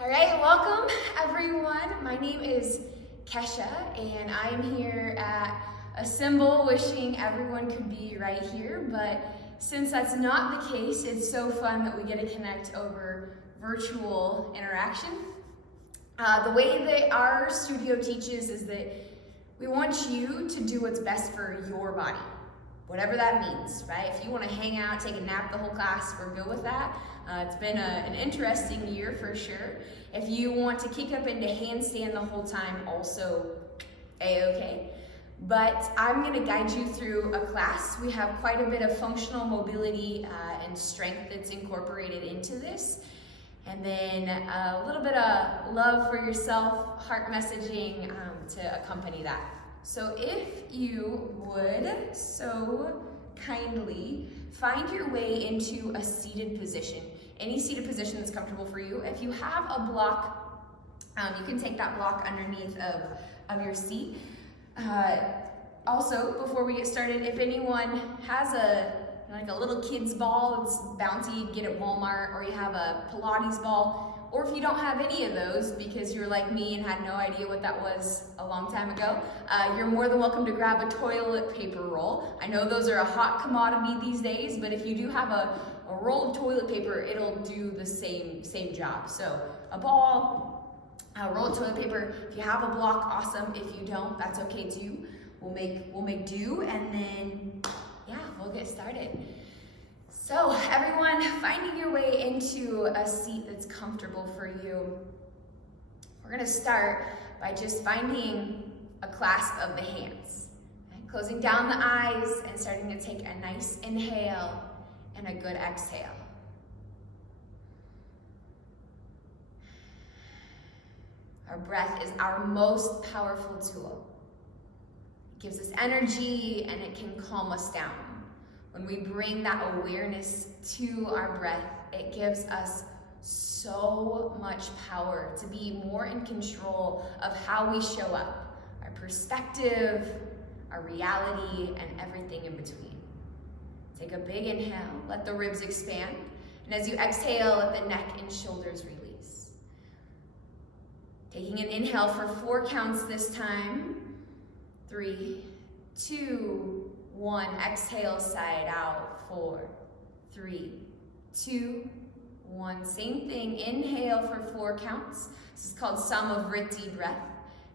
All right, welcome everyone. My name is Kesha and I am here at a symbol wishing everyone could be right here, but since that's not the case, it's so fun that we get to connect over virtual interaction. The way that our studio teaches is that we want you to do what's best for your body, whatever that means, right? If you want to hang out, take a nap the whole class, we're good with that. It's been an interesting year for sure. If you want to kick up into handstand the whole time, also a-okay. But I'm going to guide you through a class. We have quite a bit of functional mobility and strength that's incorporated into this. And then a little bit of love for yourself, heart messaging to accompany that. So if you would so kindly find your way into a seated position, any seated position that's comfortable for you. If you have a block, you can take that block underneath of your seat. Also, before we get started, if anyone has a little kid's ball that's bouncy, get at Walmart, or you have a Pilates ball, or if you don't have any of those because you're like me and had no idea what that was a long time ago, you're more than welcome to grab a toilet paper roll. I know those are a hot commodity these days, but if you do have a roll of toilet paper, it'll do the same job. So a ball, a roll of toilet paper. If you have a block, awesome. If you don't, that's okay too. We'll make do, and then yeah, we'll get started. So everyone, finding your way into a seat that's comfortable for you. We're gonna start by just finding a clasp of the hands. Okay? Closing down the eyes and starting to take a nice inhale and a good exhale. Our breath is our most powerful tool. It gives us energy and it can calm us down. When we bring that awareness to our breath, it gives us so much power to be more in control of how we show up, our perspective, our reality, and everything in between. Take a big inhale, let the ribs expand, and as you exhale, let the neck and shoulders release. Taking an inhale for 4 counts this time. 3, 2, 1. Exhale, side out. 4, 3, 2, 1. Same thing. Inhale for 4 counts. This is called Samavritti breath.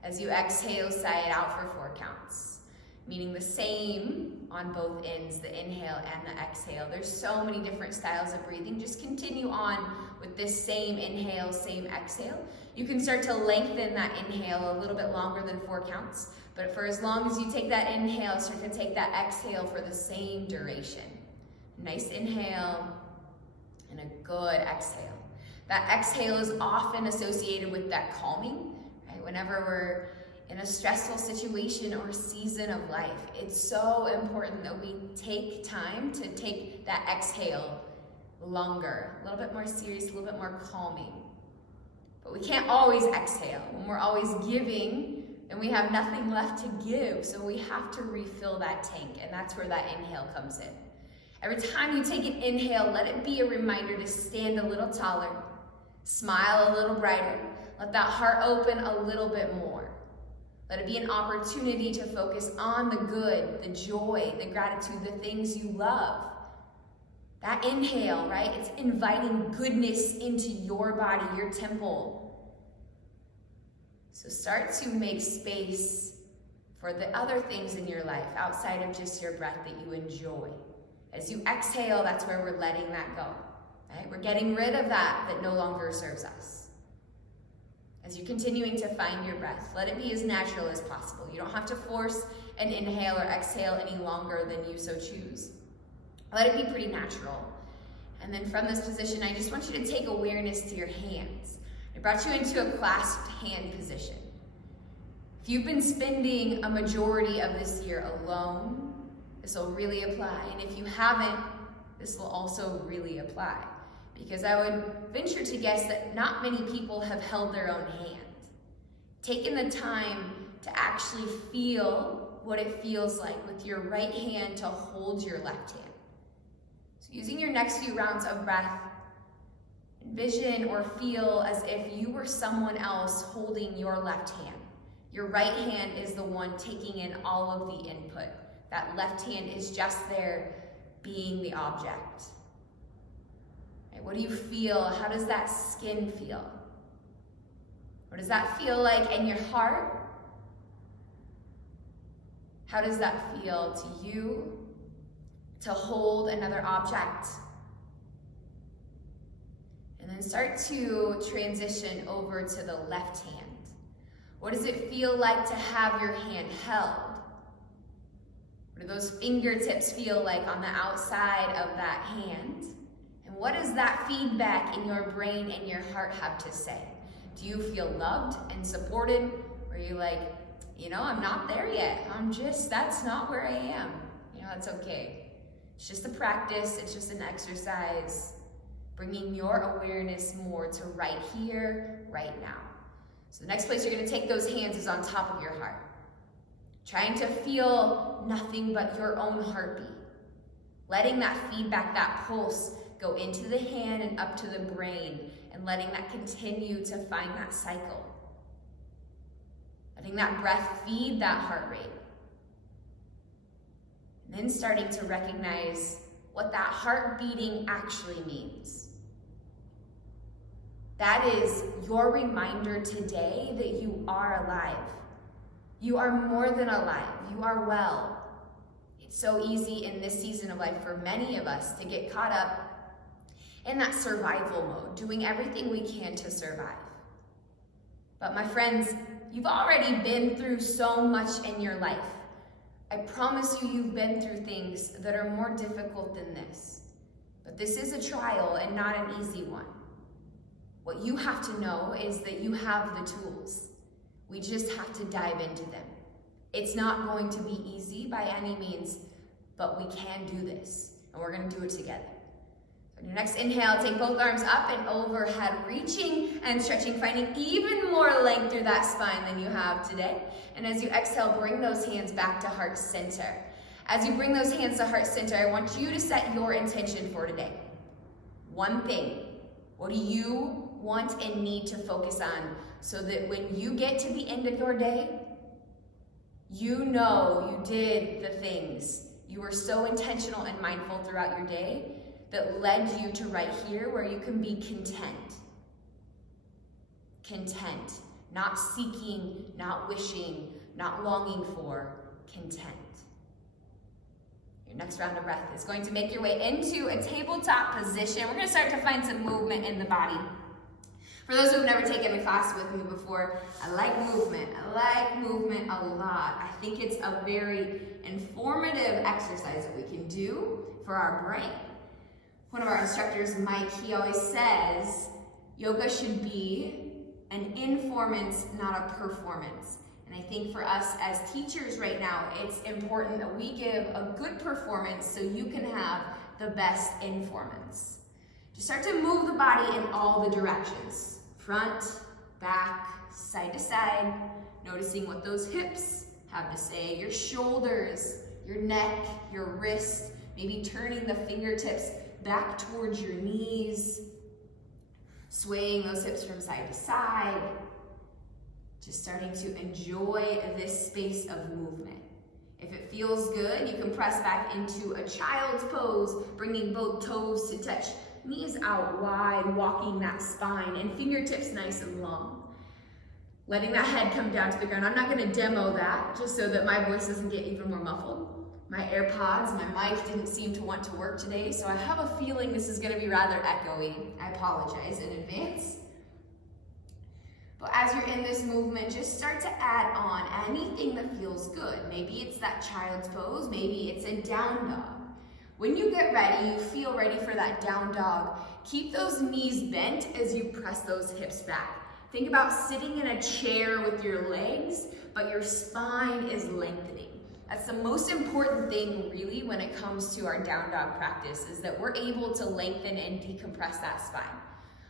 As you exhale, side out for 4 counts. Meaning the same on both ends, the inhale and the exhale. There's so many different styles of breathing. Just continue on with this same inhale, same exhale. You can start to lengthen that inhale a little bit longer than 4 counts. But for as long as you take that inhale, start to take that exhale for the same duration. Nice inhale and a good exhale. That exhale is often associated with that calming, right? Whenever we're in a stressful situation or season of life, it's so important that we take time to take that exhale longer, a little bit more serious, a little bit more calming. But we can't always exhale. When we're always giving, and we have nothing left to give, so we have to refill that tank, and that's where that inhale comes in. Every time you take an inhale, let it be a reminder to stand a little taller, smile a little brighter, let that heart open a little bit more. Let it be an opportunity to focus on the good, the joy, the gratitude, the things you love. That inhale, right? It's inviting goodness into your body, your temple. So start to make space for the other things in your life outside of just your breath that you enjoy. As you exhale, that's where we're letting that go. Right? We're getting rid of that no longer serves us. As you're continuing to find your breath, let it be as natural as possible. You don't have to force an inhale or exhale any longer than you so choose. Let it be pretty natural. And then from this position, I just want you to take awareness to your hands. I brought you into a clasped hand position. If you've been spending a majority of this year alone, this will really apply. And if you haven't, this will also really apply. Because I would venture to guess that not many people have held their own hand. Taken the time to actually feel what it feels like with your right hand to hold your left hand. So using your next few rounds of breath, Envision or feel as if you were someone else holding your left hand. Your right hand is the one taking in all of the input. That left hand is just there being the object. Right, what do you feel? How does that skin feel? What does that feel like in your heart? How does that feel to you to hold another object? And then start to transition over to the left hand. What does it feel like to have your hand held? What do those fingertips feel like on the outside of that hand? And what does that feedback in your brain and your heart have to say? Do you feel loved and supported? Or are you like, I'm not there yet. That's not where I am. That's okay. It's just a practice. It's just an exercise. Bringing your awareness more to right here, right now. So the next place you're going to take those hands is on top of your heart. Trying to feel nothing but your own heartbeat. Letting that feedback, that pulse, go into the hand and up to the brain, and letting that continue to find that cycle. Letting that breath feed that heart rate. And then starting to recognize what that heart beating actually means. That is your reminder today that you are alive. You are more than alive. You are well. It's so easy in this season of life for many of us to get caught up in that survival mode, doing everything we can to survive. But my friends, you've already been through so much in your life. I promise you've been through things that are more difficult than this. But this is a trial and not an easy one. What you have to know is that you have the tools. We just have to dive into them. It's not going to be easy by any means, but we can do this, and we're going to do it together. So on your next inhale, take both arms up and overhead, reaching and stretching, finding even more length through that spine than you have today. And as you exhale, bring those hands back to heart center. As you bring those hands to heart center, I want you to set your intention for today. One thing. What do you want and need to focus on so that when you get to the end of your day, you know you did the things. You were so intentional and mindful throughout your day that led you to right here where you can be content. Content. Not seeking, not wishing, not longing for, content. Your next round of breath is going to make your way into a tabletop position. We're going to start to find some movement in the body. For those who've never taken a class with me before, I like movement. I like movement a lot. I think it's a very informative exercise that we can do for our brain. One of our instructors, Mike, he always says, yoga should be an informance, not a performance. And I think for us as teachers right now, it's important that we give a good performance so you can have the best informance. Just start to move the body in all the directions. Front, back, side to side. Noticing what those hips have to say. Your shoulders, your neck, your wrist. Maybe turning the fingertips back towards your knees. Swaying those hips from side to side. Just starting to enjoy this space of movement. If it feels good, you can press back into a child's pose, bringing both toes to touch, knees out wide, walking that spine, and fingertips nice and long. Letting that head come down to the ground. I'm not going to demo that, just so that my voice doesn't get even more muffled. My AirPods, my mic didn't seem to want to work today, so I have a feeling this is going to be rather echoey. I apologize in advance. But as you're in this movement, just start to add on anything that feels good. Maybe it's that child's pose, maybe it's a down dog. When you get ready, you feel ready for that down dog, keep those knees bent as you press those hips back. Think about sitting in a chair with your legs, but your spine is lengthening. That's the most important thing really when it comes to our down dog practice, is that we're able to lengthen and decompress that spine.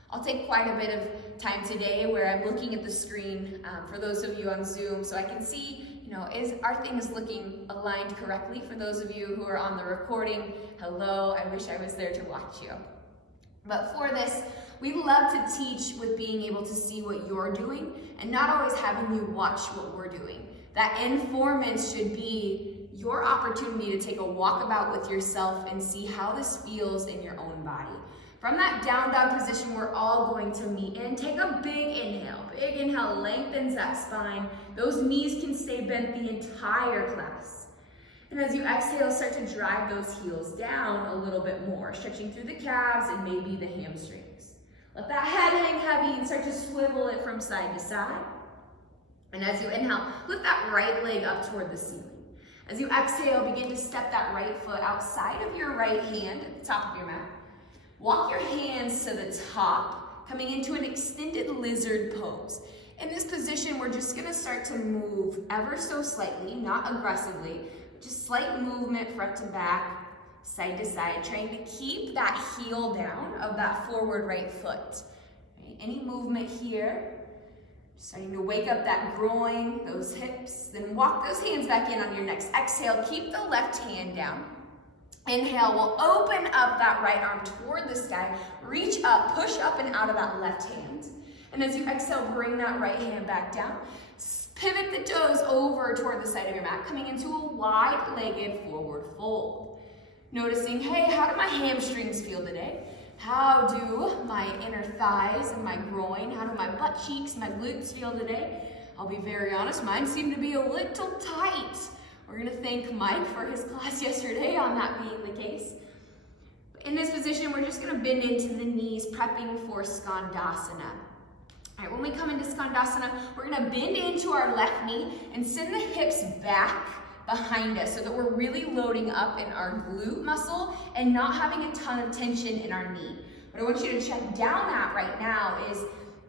I'll take quite a bit of time today where I'm looking at the screen for those of you on Zoom so I can see, are things looking aligned correctly? For those of you who are on the recording, hello, I wish I was there to watch you. But for this, we love to teach with being able to see what you're doing and not always having you watch what we're doing. That informants should be your opportunity to take a walkabout with yourself and see how this feels in your own body. From that down dog position, we're all going to meet in. Take a big inhale. Big inhale lengthens that spine. Those knees can stay bent the entire class. And as you exhale, start to drive those heels down a little bit more, stretching through the calves and maybe the hamstrings. Let that head hang heavy and start to swivel it from side to side. And as you inhale, lift that right leg up toward the ceiling. As you exhale, begin to step that right foot outside of your right hand at the top of your mat. Walk your hands to the top, coming into an extended lizard pose. In this position, we're just gonna start to move ever so slightly, not aggressively, just slight movement front to back, side to side, trying to keep that heel down of that forward right foot. Right? Any movement here, starting to wake up that groin, those hips, then walk those hands back in on your next exhale. Keep the left hand down. Inhale, we'll open up that right arm toward the sky, reach up, push up and out of that left hand. And as you exhale, bring that right hand back down. Pivot the toes over toward the side of your mat, coming into a wide-legged forward fold. Noticing, hey, how do my hamstrings feel today? How do my inner thighs and my groin, how do my butt cheeks, my glutes feel today? I'll be very honest, mine seem to be a little tight. We're gonna thank Mike for his class yesterday on that being the case. In this position, we're just gonna bend into the knees, prepping for Skandasana. All right, when we come into Skandasana, we're gonna bend into our left knee and send the hips back behind us so that we're really loading up in our glute muscle and not having a ton of tension in our knee. What I want you to check down at right now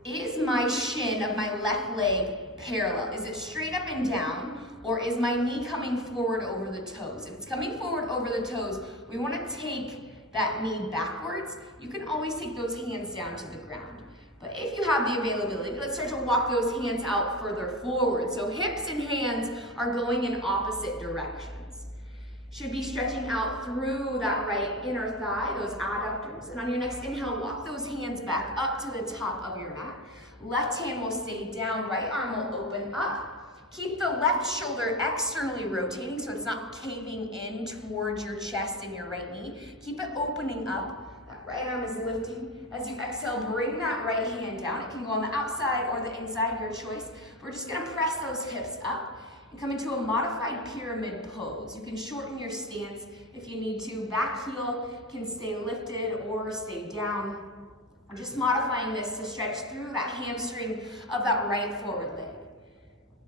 is my shin of my left leg parallel? Is it straight up and down? Or is my knee coming forward over the toes? If it's coming forward over the toes, we want to take that knee backwards. You can always take those hands down to the ground. But if you have the availability, let's start to walk those hands out further forward. So hips and hands are going in opposite directions. Should be stretching out through that right inner thigh, those adductors. And on your next inhale, walk those hands back up to the top of your mat. Left hand will stay down, right arm will open up. Keep the left shoulder externally rotating so it's not caving in towards your chest and your right knee. Keep it opening up. That right arm is lifting. As you exhale, bring that right hand down. It can go on the outside or the inside, your choice. We're just gonna press those hips up and come into a modified pyramid pose. You can shorten your stance if you need to. Back heel can stay lifted or stay down. We're just modifying this to stretch through that hamstring of that right forward leg.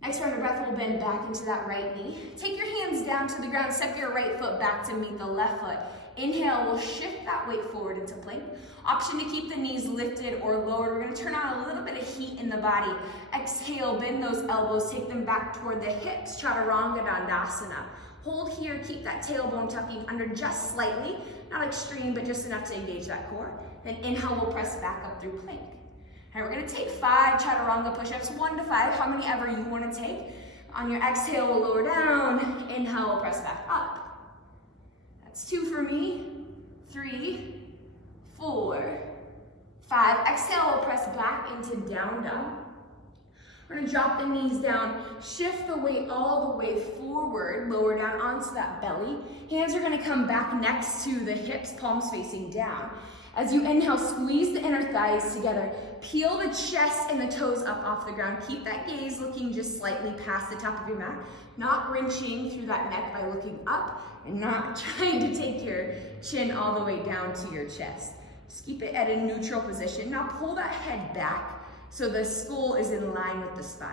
Next round of breath, we'll bend back into that right knee. Take your hands down to the ground, step your right foot back to meet the left foot. Inhale, we'll shift that weight forward into plank. Option to keep the knees lifted or lowered. We're gonna turn on a little bit of heat in the body. Exhale, bend those elbows, take them back toward the hips, Chaturanga Dandasana. Hold here, keep that tailbone tucking under just slightly, not extreme, but just enough to engage that core. Then inhale, we'll press back up through plank. All right, we're gonna take 5 Chaturanga push-ups, 1 to 5, how many ever you wanna take. On your exhale, we'll lower down. Inhale, we'll press back up. That's 2 for me. 3, 4, 5. Exhale, we'll press back into down dog. We're gonna drop the knees down, shift the weight all the way forward, lower down onto that belly. Hands are gonna come back next to the hips, palms facing down. As you inhale, squeeze the inner thighs together. Peel the chest and the toes up off the ground. Keep that gaze looking just slightly past the top of your mat. Not wrenching through that neck by looking up and not trying to take your chin all the way down to your chest. Just keep it at a neutral position. Now pull that head back so the skull is in line with the spine,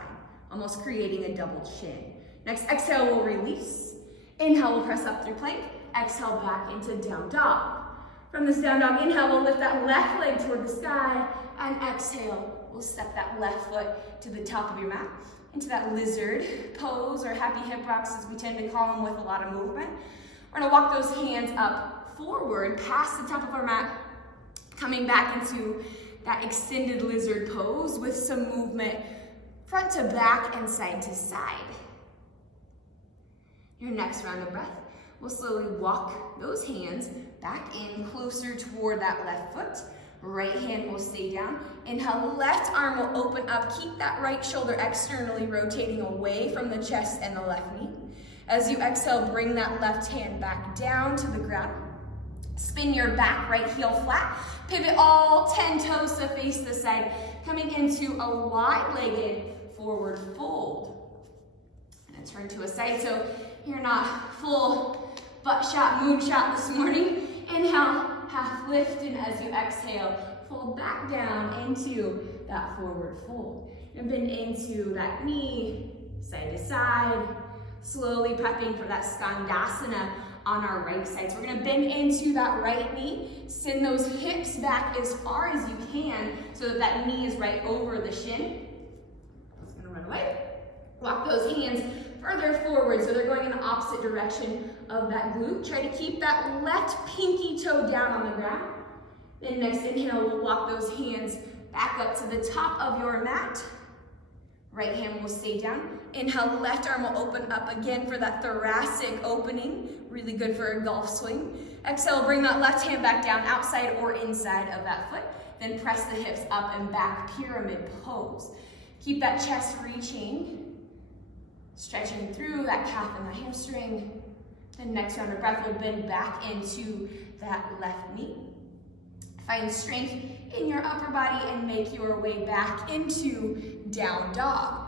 almost creating a double chin. Next exhale, we'll release. Inhale, we'll press up through plank. Exhale, back into down dog. From this down dog, inhale, we'll lift that left leg toward the sky, and exhale, we'll step that left foot to the top of your mat, into that lizard pose, or happy hip rocks as we tend to call them, with a lot of movement. We're gonna walk those hands up forward, past the top of our mat, coming back into that extended lizard pose with some movement front to back and side to side. Your next round of breath, we'll slowly walk those hands back in closer toward that left foot. Right hand will stay down. Inhale, left arm will open up. Keep that right shoulder externally rotating away from the chest and the left knee. As you exhale, bring that left hand back down to the ground. Spin your back right heel flat. Pivot all 10 toes to face the side. Coming into a wide-legged forward fold. And turn to a side so you're not full butt shot, moon shot this morning. Inhale, half lift, and as you exhale, fold back down into that forward fold. And bend into that knee, side to side, slowly prepping for that skandasana on our right side. So we're gonna bend into that right knee, send those hips back as far as you can so that that knee is right over the shin. It's gonna run away. Walk those hands further forward so they're going in the opposite direction of that glute. Try to keep that left pinky toe down on the ground. Then next inhale, we'll walk those hands back up to the top of your mat. Right hand will stay down. Inhale, left arm will open up again for that thoracic opening. Really good for a golf swing. Exhale, bring that left hand back down, outside or inside of that foot. Then press the hips up and back, pyramid pose. Keep that chest reaching, stretching through that calf and the hamstring. Then next round of breath, we'll bend back into that left knee. Find strength in your upper body and make your way back into down dog.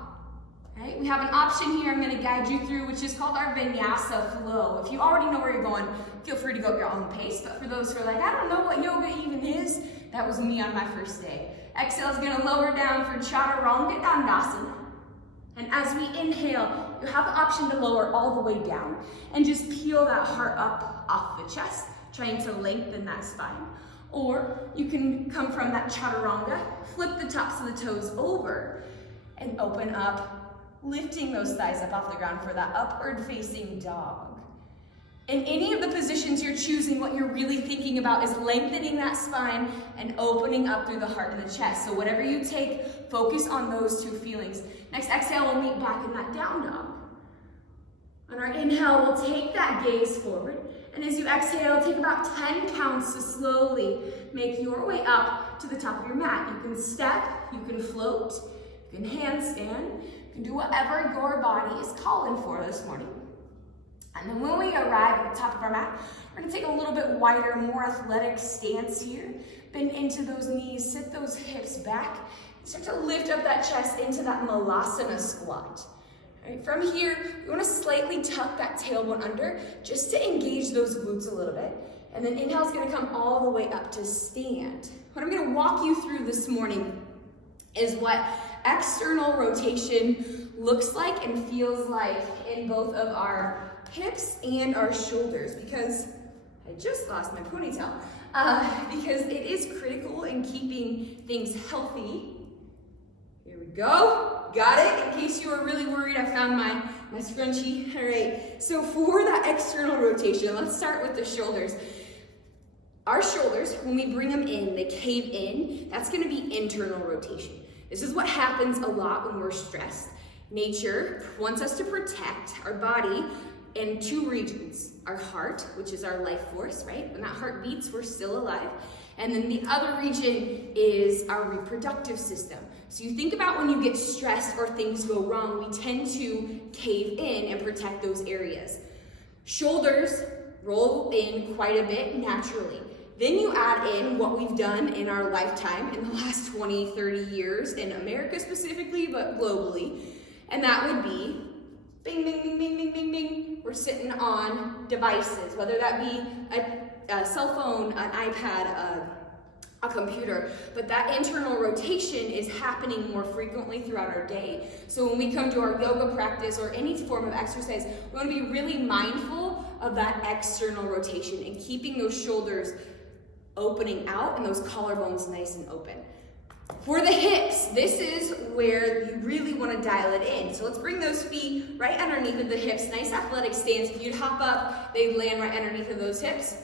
Right? We have an option here I'm going to guide you through, which is called our vinyasa flow. If you already know where you're going, feel free to go at your own pace. But for those who are like, I don't know what yoga even is, that was me on my first day. Exhale is going to lower down for chaturanga dandasana. And as we inhale, you have the option to lower all the way down and just peel that heart up off the chest, trying to lengthen that spine. Or you can come from that chaturanga, flip the tops of the toes over, and open up, lifting those thighs up off the ground for that upward facing dog. In any of the positions you're choosing, what you're really thinking about is lengthening that spine and opening up through the heart and the chest. So whatever you take, focus on those two feelings. Next exhale, we'll meet back in that down dog. On our inhale, we'll take that gaze forward. And as you exhale, take about 10 counts to slowly make your way up to the top of your mat. You can step, you can float, you can handstand, you can do whatever your body is calling for this morning. And then when we arrive at the top of our mat, we're gonna take a little bit wider, more athletic stance here. Bend into those knees, sit those hips back, and start to lift up that chest into that malasana squat. Right, from here, you want to slightly tuck that tailbone under just to engage those glutes a little bit. And then inhale is going to come all the way up to stand. What I'm going to walk you through this morning is what external rotation looks like and feels like in both of our hips and our shoulders, because I just lost my ponytail, because it is critical in keeping things healthy. Here we go. Got it? In case you were really worried, I found my scrunchie. All right. So for that external rotation, let's start with the shoulders. Our shoulders, when we bring them in, they cave in. That's going to be internal rotation. This is what happens a lot when we're stressed. Nature wants us to protect our body in two regions. Our heart, which is our life force, right? When that heart beats, we're still alive. And then the other region is our reproductive system. So you think about when you get stressed or things go wrong, we tend to cave in and protect those areas. Shoulders roll in quite a bit naturally. Then you add in what we've done in our lifetime in the last 20, 30 years, in America specifically, but globally. And that would be bing, bing, bing, bing, bing, bing, bing. We're sitting on devices, whether that be a cell phone, an iPad, a computer, but that internal rotation is happening more frequently throughout our day. So when we come to our yoga practice or any form of exercise, we want to be really mindful of that external rotation and keeping those shoulders opening out and those collarbones nice and open. For the hips, this is where you really want to dial it in. So let's bring those feet right underneath of the hips. Nice athletic stance. If you'd hop up, they'd land right underneath of those hips.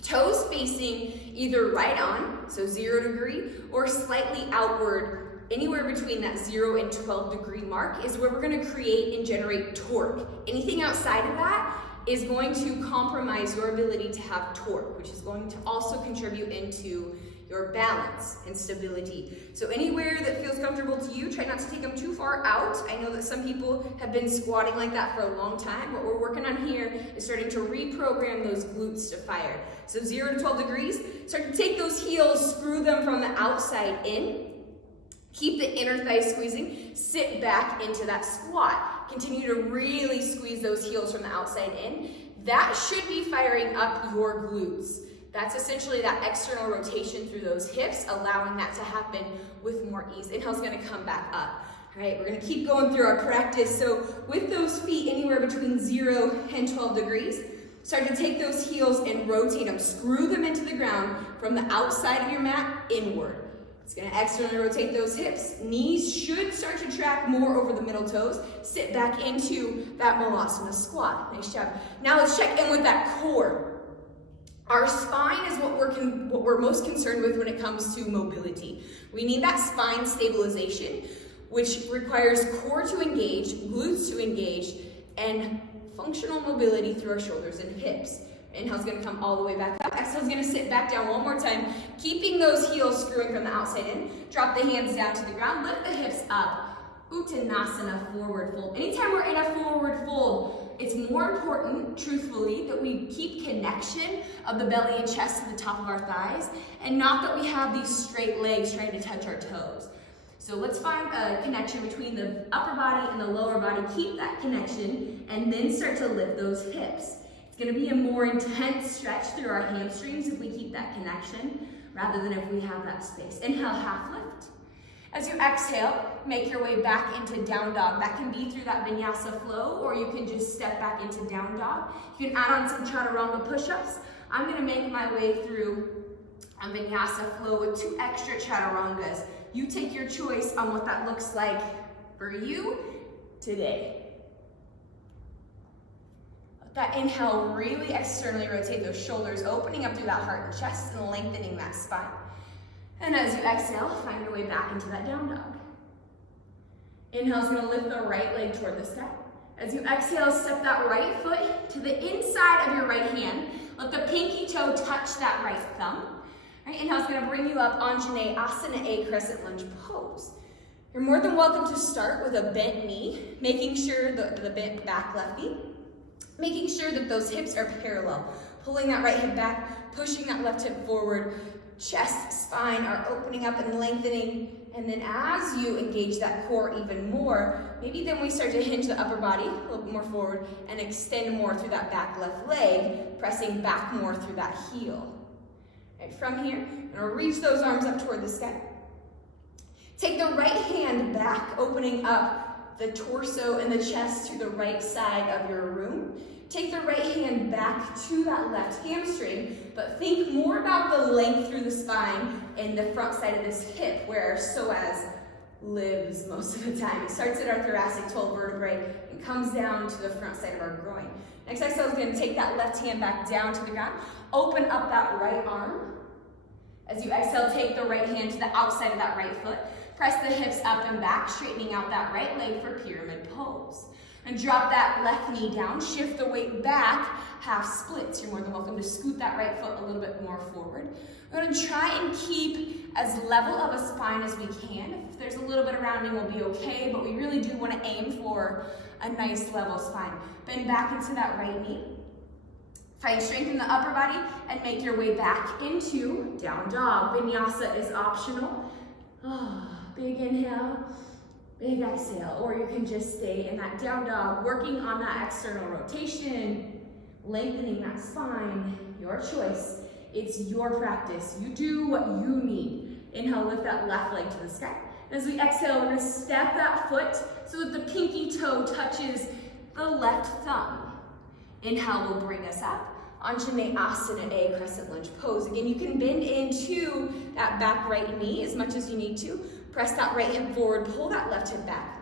Toes facing either right on, so 0 degree, or slightly outward. Anywhere between that 0 and 12 degree mark is where we're going to create and generate torque. Anything outside of that is going to compromise your ability to have torque, which is going to also contribute into your balance and stability. So anywhere that feels comfortable to you, try not to take them too far out. I know that some people have been squatting like that for a long time. What we're working on here is starting to reprogram those glutes to fire. So 0 to 12 degrees, start to take those heels, screw them from the outside in. Keep the inner thigh squeezing, sit back into that squat. Continue to really squeeze those heels from the outside in. That should be firing up your glutes. That's essentially that external rotation through those hips, allowing that to happen with more ease. Inhale's gonna come back up. All right, we're gonna keep going through our practice. So with those feet anywhere between 0 and 12 degrees, start to take those heels and rotate them. Screw them into the ground from the outside of your mat inward. It's gonna externally rotate those hips. Knees should start to track more over the middle toes. Sit back into that Malasana squat. Nice job. Now let's check in with that core. Our spine is what we're most concerned with when it comes to mobility. We need that spine stabilization, which requires core to engage, glutes to engage, and functional mobility through our shoulders and hips. Inhale's gonna come all the way back up. Exhale's gonna sit back down one more time, keeping those heels screwing from the outside in. Drop the hands down to the ground, lift the hips up. Uttanasana, forward fold. Anytime we're in a forward fold, it's more important, truthfully, that we keep connection of the belly and chest to the top of our thighs, and not that we have these straight legs trying to touch our toes. So let's find a connection between the upper body and the lower body. Keep that connection, and then start to lift those hips. It's gonna be a more intense stretch through our hamstrings if we keep that connection, rather than if we have that space. Inhale, half lift. As you exhale, make your way back into down dog. That can be through that vinyasa flow, or you can just step back into down dog. You can add on some chaturanga push-ups. I'm gonna make my way through a vinyasa flow with 2 extra chaturangas. You take your choice on what that looks like for you today. Let that inhale really externally rotate those shoulders, opening up through that heart and chest and lengthening that spine. And as you exhale, find your way back into that down dog. Inhale's gonna lift the right leg toward the sky. As you exhale, step that right foot to the inside of your right hand. Let the pinky toe touch that right thumb. All right, inhale's gonna bring you up Anjaneyasana, a crescent lunge pose. You're more than welcome to start with a bent knee, making sure the bent back left knee, making sure that those hips are parallel. Pulling that right hip back, pushing that left hip forward. Chest, spine are opening up and lengthening. And then as you engage that core even more, maybe then we start to hinge the upper body a little bit more forward and extend more through that back left leg, pressing back more through that heel. Right, from here, I'm gonna reach those arms up toward the sky. Take the right hand back, opening up the torso and the chest to the right side of your room. Take the right hand back to that left hamstring, but think more about the length through the spine and the front side of this hip, where our psoas lives most of the time. It starts at our thoracic 12 vertebrae and comes down to the front side of our groin. Next exhale is going to take that left hand back down to the ground. Open up that right arm. As you exhale, take the right hand to the outside of that right foot. Press the hips up and back, straightening out that right leg for pyramid pose. And drop that left knee down, shift the weight back, half splits. You're more than welcome to scoot that right foot a little bit more forward. We're gonna try and keep as level of a spine as we can. If there's a little bit of rounding, we'll be okay, but we really do wanna aim for a nice level spine. Bend back into that right knee. Find strength in the upper body and make your way back into down dog. Vinyasa is optional. Big inhale. Big exhale, or you can just stay in that down dog, working on that external rotation, lengthening that spine, your choice. It's your practice. You do what you need. Inhale, lift that left leg to the sky. And as we exhale, we're gonna step that foot so that the pinky toe touches the left thumb. Inhale will bring us up. Anjaneyasana, a crescent lunge pose. Again, you can bend into that back right knee as much as you need to. Press that right hip forward, pull that left hip back.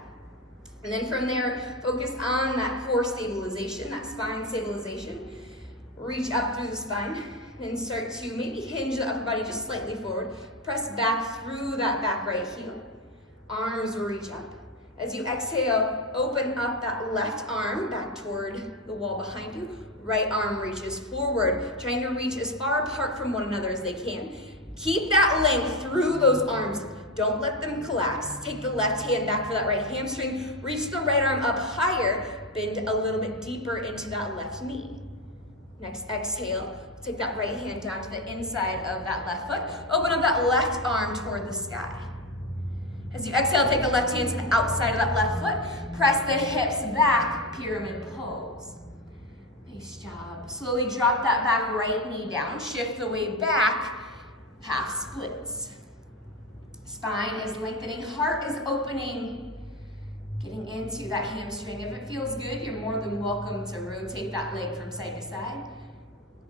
And then from there, focus on that core stabilization, that spine stabilization. Reach up through the spine, then start to maybe hinge the upper body just slightly forward. Press back through that back right heel. Arms will reach up. As you exhale, open up that left arm back toward the wall behind you. Right arm reaches forward, trying to reach as far apart from one another as they can. Keep that length through those arms. Don't let them collapse. Take the left hand back for that right hamstring. Reach the right arm up higher. Bend a little bit deeper into that left knee. Next exhale, take that right hand down to the inside of that left foot. Open up that left arm toward the sky. As you exhale, take the left hand to the outside of that left foot. Press the hips back, pyramid pose. Nice job. Slowly drop that back right knee down. Shift the weight back, half splits. Spine is lengthening, heart is opening. Getting into that hamstring. If it feels good, you're more than welcome to rotate that leg from side to side.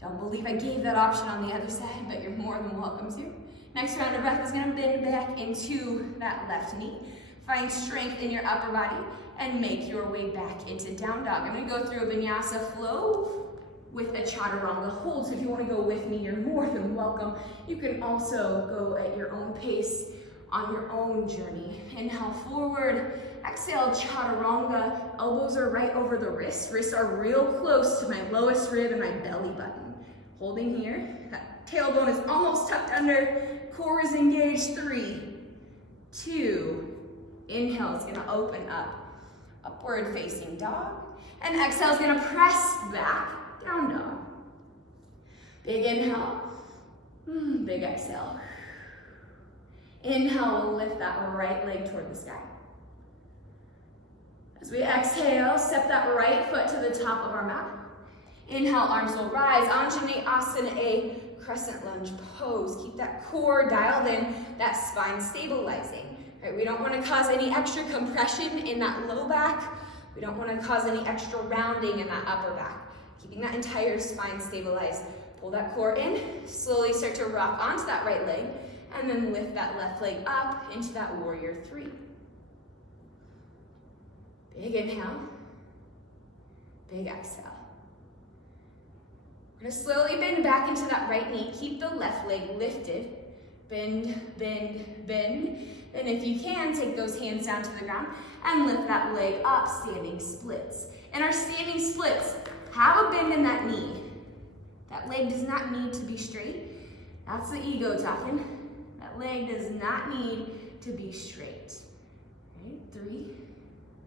Don't believe I gave that option on the other side, but you're more than welcome to. Next round of breath is gonna bend back into that left knee. Find strength in your upper body and make your way back into down dog. I'm gonna go through a vinyasa flow with a chaturanga hold. So if you wanna go with me, you're more than welcome. You can also go at your own pace on your own journey. Inhale forward, exhale chaturanga. Elbows are right over the wrists. Wrists are real close to my lowest rib and my belly button. Holding here. That tailbone is almost tucked under. Core is engaged. 3, 2. Inhale is gonna open up. Upward facing dog. And exhale is gonna press back, down dog. Big inhale, big exhale. Inhale, we'll lift that right leg toward the sky. As we exhale, step that right foot to the top of our mat. Inhale, arms will rise. Anjaneyasana, a crescent lunge pose. Keep that core dialed in, that spine stabilizing. Right, we don't want to cause any extra compression in that low back. We don't want to cause any extra rounding in that upper back. Keeping that entire spine stabilized. Pull that core in, slowly start to rock onto that right leg, and then lift that left leg up into that warrior 3. Big inhale, big exhale. We're gonna slowly bend back into that right knee. Keep the left leg lifted. Bend, bend, bend. And if you can, take those hands down to the ground and lift that leg up, standing splits. In our standing splits, have a bend in that knee. That leg does not need to be straight. That's the ego talking. That leg does not need to be straight. Right, 3.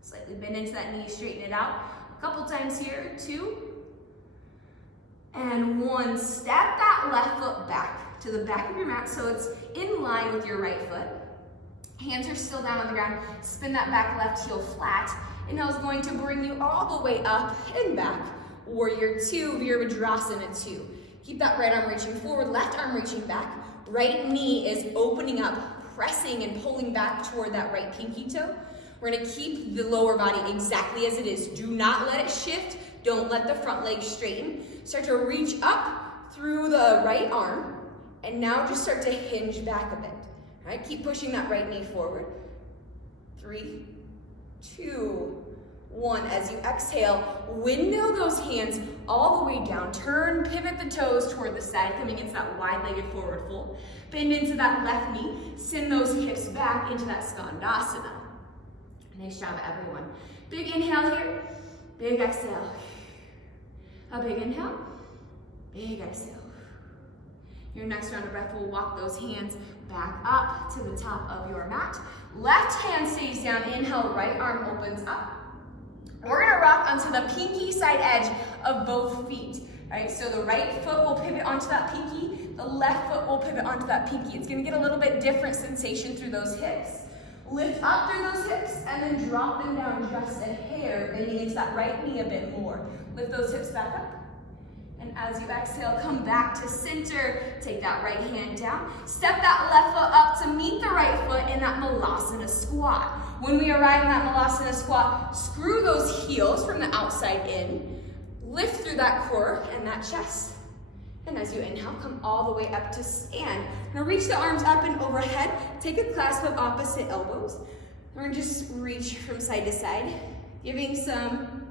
Slightly bend into that knee, straighten it out. A couple times here, 2. And 1. Step that left foot back to the back of your mat so it's in line with your right foot. Hands are still down on the ground. Spin that back left heel flat. Inhale is going to bring you all the way up and back. Warrior 2, Virabhadrasana 2. Keep that right arm reaching forward, left arm reaching back. Right knee is opening up, pressing and pulling back toward that right pinky toe. We're gonna keep the lower body exactly as it is. Do not let it shift. Don't let the front leg straighten. Start to reach up through the right arm, and now just start to hinge back a bit. All right, keep pushing that right knee forward. 3, 2, 1. As you exhale, windmill those hands all the way down. Turn, pivot the toes toward the side, coming into that wide-legged forward fold. Bend into that left knee. Send those hips back into that skandasana. Nice job, everyone. Big inhale here, big exhale. A big inhale, big exhale. Your next round of breath will walk those hands back up to the top of your mat. Left hand stays down. Inhale, right arm opens up. We're gonna rock onto the pinky side edge of both feet. All right, so the right foot will pivot onto that pinky. The left foot will pivot onto that pinky. It's gonna get a little bit different sensation through those hips. Lift up through those hips and then drop them down just a hair, bending into that right knee a bit more. Lift those hips back up. And as you exhale, come back to center. Take that right hand down. Step that left foot up to meet the right foot in that Malasana squat. When we arrive in that Malasana squat, screw those heels from the outside in. Lift through that core and that chest. And as you inhale, come all the way up to stand. Now reach the arms up and overhead. Take a clasp of opposite elbows. We're gonna just reach from side to side, giving some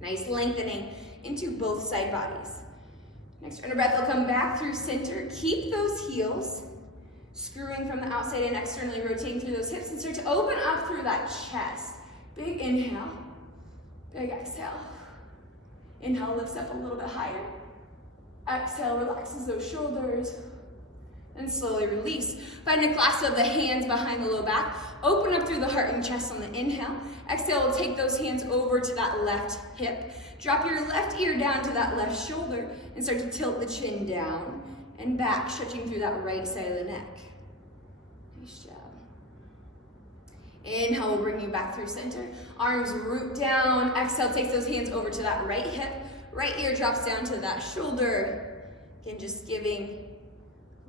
nice lengthening into both side bodies. Next round of breath will come back through center. Keep those heels, screwing from the outside and externally rotating through those hips and start to open up through that chest. Big inhale, big exhale. Inhale lifts up a little bit higher. Exhale relaxes those shoulders. And slowly release. Find a clasp of the hands behind the low back. Open up through the heart and chest on the inhale. Exhale, we'll take those hands over to that left hip. Drop your left ear down to that left shoulder and start to tilt the chin down and back, stretching through that right side of the neck. Nice job. Inhale, we'll bring you back through center. Arms root down. Exhale, take those hands over to that right hip. Right ear drops down to that shoulder. Again, just giving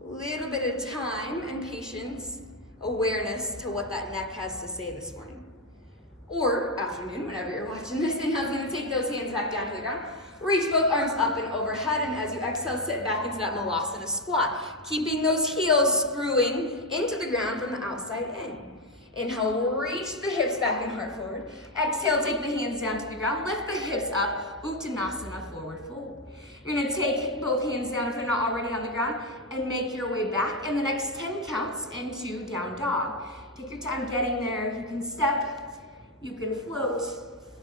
a little bit of time and patience, awareness to what that neck has to say this morning. Or afternoon, whenever you're watching this. Inhale's gonna take those hands back down to the ground. Reach both arms up and overhead, and as you exhale, sit back into that Malasana squat, keeping those heels screwing into the ground from the outside in. Inhale, reach the hips back and heart forward. Exhale, take the hands down to the ground. Lift the hips up, Uttanasana, forward fold. You're gonna take both hands down if they're not already on the ground and make your way back. And the next 10 counts into down dog. Take your time getting there. You can step, you can float,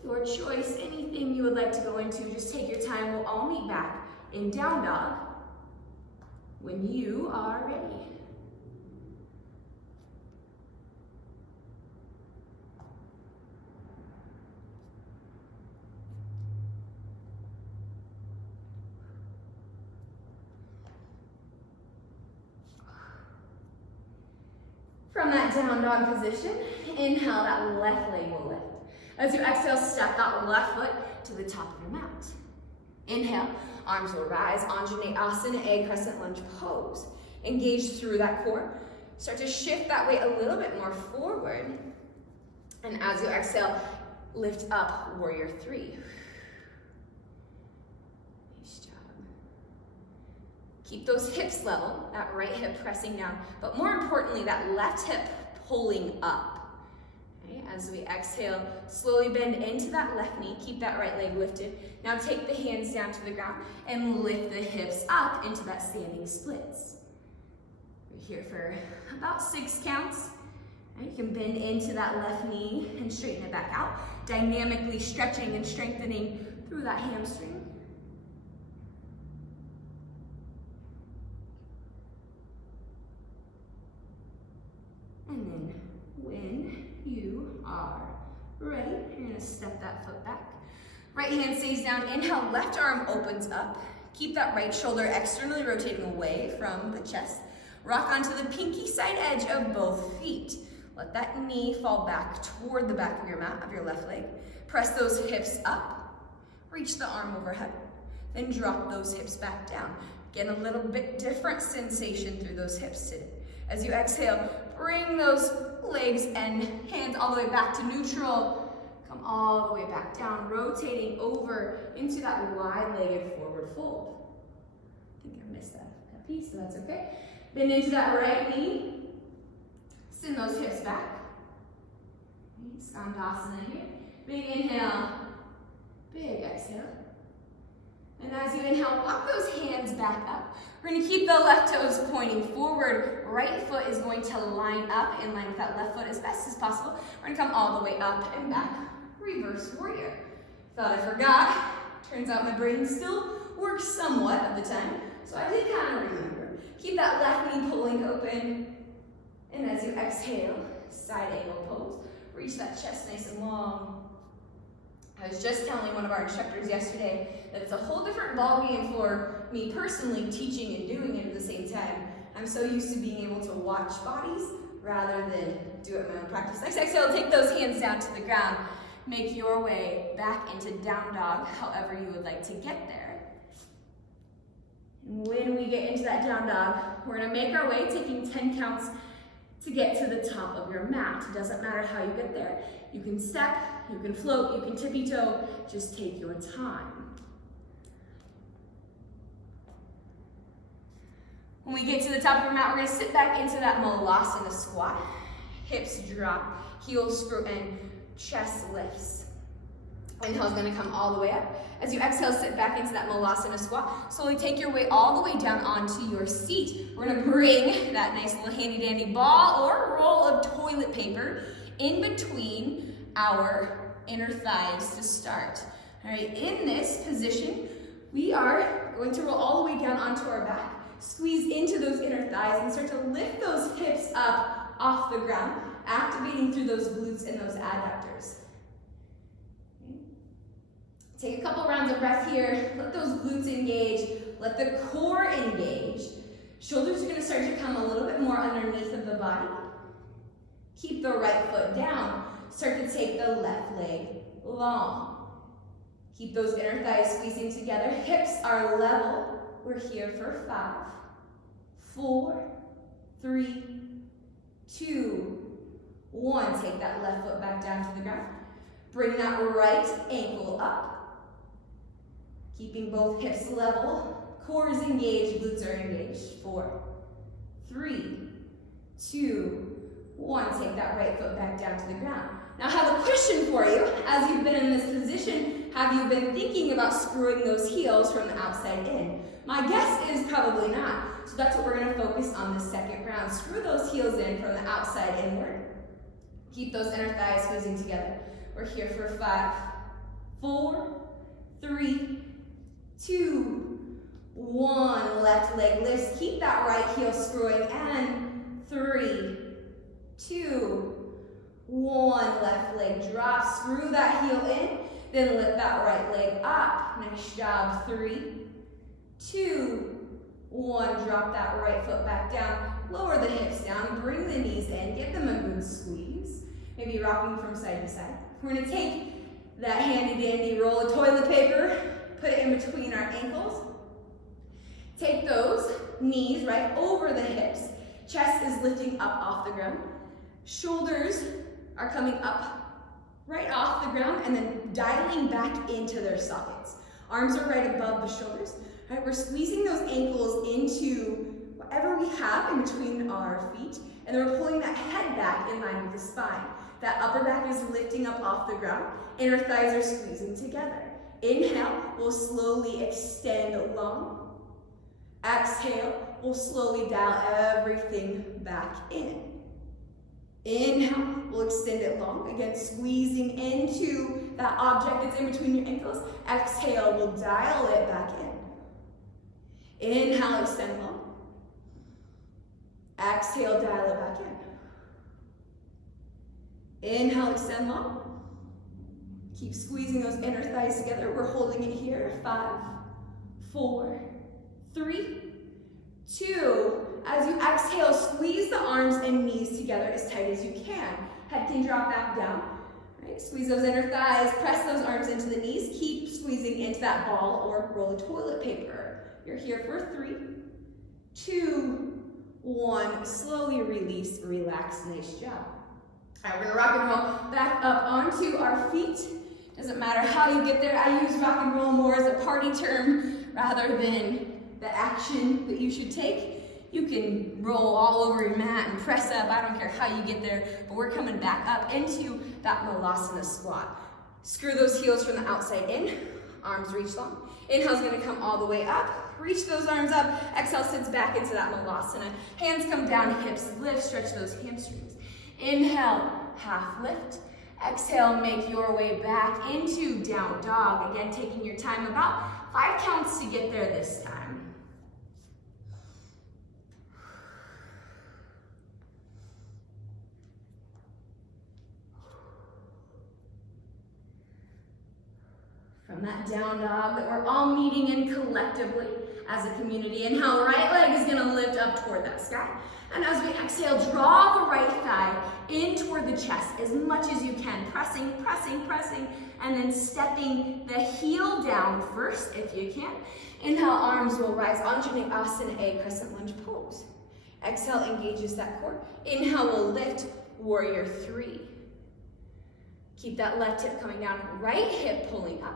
your choice, anything you would like to go into, just take your time. We'll all meet back in down dog when you are ready. From that down dog position, inhale, that left leg will lift. As you exhale, step that left foot to the top of your mat. Inhale, arms will rise, Anjaneyasana, a crescent lunge pose. Engage through that core. Start to shift that weight a little bit more forward. And as you exhale, lift up, warrior three. Nice job. Keep those hips level, that right hip pressing down, but more importantly, that left hip pulling up. Okay? As we exhale, slowly bend into that left knee, keep that right leg lifted. Now take the hands down to the ground and lift the hips up into that standing splits. We're here for about 6 counts. And you can bend into that left knee and straighten it back out, dynamically stretching and strengthening through that hamstring. And then when you are ready, you're gonna step that foot back. Right hand stays down, inhale, left arm opens up. Keep that right shoulder externally rotating away from the chest. Rock onto the pinky side edge of both feet. Let that knee fall back toward the back of your mat, of your left leg. Press those hips up. Reach the arm overhead. Then drop those hips back down. Get a little bit different sensation through those hips today. As you exhale, bring those legs and hands all the way back to neutral. Come all the way back down, rotating over into that wide-legged forward fold. I think I missed that piece, so that's okay. Bend into that right knee. Send those hips back. Skandasana here. Big inhale, big exhale. And as you inhale, walk those hands back up. We're going to keep the left toes pointing forward. Right foot is going to line up in line with that left foot as best as possible. We're going to come all the way up and back. Reverse warrior. Thought I forgot. Turns out my brain still works somewhat of the time. So I did kind of remember. Keep that left knee pulling open. And as you exhale, side angle pose. Reach that chest nice and long. I was just telling one of our instructors yesterday that it's a whole different ballgame for me personally teaching and doing it at the same time. I'm so used to being able to watch bodies rather than do it in my own practice. Next exhale, take those hands down to the ground. Make your way back into down dog, however you would like to get there. And when we get into that down dog, we're gonna make our way, taking 10 counts to get to the top of your mat. It doesn't matter how you get there. You can step, you can float, you can tippy toe, just take your time. When we get to the top of our mat, we're gonna sit back into that Malasana squat. Hips drop, heels screw in, chest lifts. Inhale's gonna come all the way up. As you exhale, sit back into that Malasana squat. Slowly take your way all the way down onto your seat. We're gonna bring that nice little handy dandy ball or roll of toilet paper in between our inner thighs to start. All right, in this position, we are going to roll all the way down onto our back. Squeeze into those inner thighs and start to lift those hips up off the ground, activating through those glutes and those adductors. Take a couple rounds of breath here. Let those glutes engage. Let the core engage. Shoulders are going to start to come a little bit more underneath of the body. Keep the right foot down. Start to take the left leg long. Keep those inner thighs squeezing together. Hips are level. We're here for 5, 4, 3, 2, 1. Take that left foot back down to the ground. Bring that right ankle up. Keeping both hips level. Core is engaged, glutes are engaged. 4, 3, 2, 1. Take that right foot back down to the ground. Now I have a question for you. As you've been in this position, have you been thinking about screwing those heels from the outside in? My guess is probably not. So that's what we're going to focus on this second round. Screw those heels in from the outside inward. Keep those inner thighs squeezing together. We're here for 5, 4, 3, 2, 1. Left leg lifts. Keep that right heel screwing. And 3, 2, 1. Left leg drops. Screw that heel in. Then lift that right leg up. Nice job. 3, 2, 1. Drop that right foot back down. Lower the hips down. Bring the knees in. Give them a good squeeze. Maybe rocking from side to side. We're going to take that handy dandy roll of toilet paper. Put it in between our ankles. Take those knees right over the hips. Chest is lifting up off the ground. Shoulders are coming up right off the ground and then dialing back into their sockets. Arms are right above the shoulders. All right, we're squeezing those ankles into whatever we have in between our feet, and then we're pulling that head back in line with the spine. That upper back is lifting up off the ground. Inner thighs are squeezing together. Inhale, we'll slowly extend long. Exhale, we'll slowly dial everything back in. Inhale, we'll extend it long. Again, squeezing into that object that's in between your ankles. Exhale, we'll dial it back in. Inhale, extend long. Exhale, dial it back in. Inhale, extend long. Keep squeezing those inner thighs together. We're holding it here. 5, 4, 3, 2. As you exhale, squeeze the arms and knees together as tight as you can. Head can drop back down. Right? Squeeze those inner thighs. Press those arms into the knees. Keep squeezing into that ball or roll of toilet paper. You're here for 3, 2, 1. Slowly release, relax. Nice job. All right, we're gonna rock and roll back up onto our feet. Doesn't matter how you get there. I use rock and roll more as a party term rather than the action that you should take. You can roll all over your mat and press up. I don't care how you get there, but we're coming back up into that Malasana squat. Screw those heels from the outside in. Arms reach long. Inhale's gonna come all the way up. Reach those arms up. Exhale sits back into that Malasana. Hands come down, hips lift, stretch those hamstrings. Inhale, half lift. Exhale, make your way back into down dog. Again, taking your time, about 5 counts to get there this time. From that down dog that we're all meeting in collectively as a community. Inhale, right leg is gonna lift up toward that sky. And as we exhale, draw the right thigh in toward the chest as much as you can. Pressing, pressing, pressing, and then stepping the heel down first if you can. Inhale, arms will rise, Anjaneyasana, a crescent lunge pose. Exhale, engages that core. Inhale, we'll lift, warrior 3. Keep that left hip coming down, right hip pulling up.